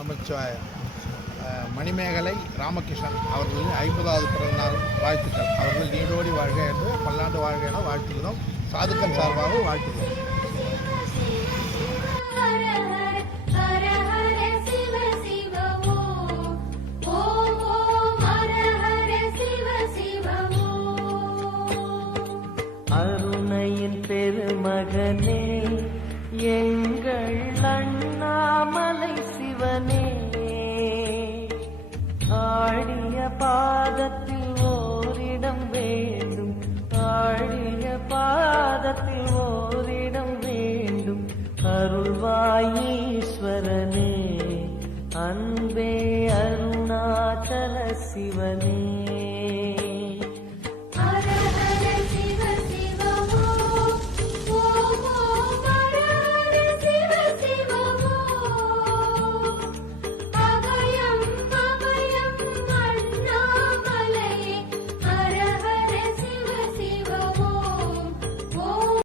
நமச்சிவாய. மணிமேகலை ராமகிருஷ்ணன் அவர்களின் 50வது பிறந்தநாள் வாழ்த்துக்கள். அவர்கள் நீடோடி வாழ்க என்று பல்லாண்டு வாழ்க என வாழ்த்துகிறோம். சாதுக்கள் சார்பாக வாழ்த்துகிறோம். அருணையின் பெருமகனே எங்கள் அண்ணாமலை சிவனே, ஆடிய பாதத்தில் ஓரிடம் வேண்டும், ஆடிய பாதத்தில் ஓரிடம் வேண்டும். அருள்வாயீஸ்வரனே, அன்பே அருணாச்சல சிவனே.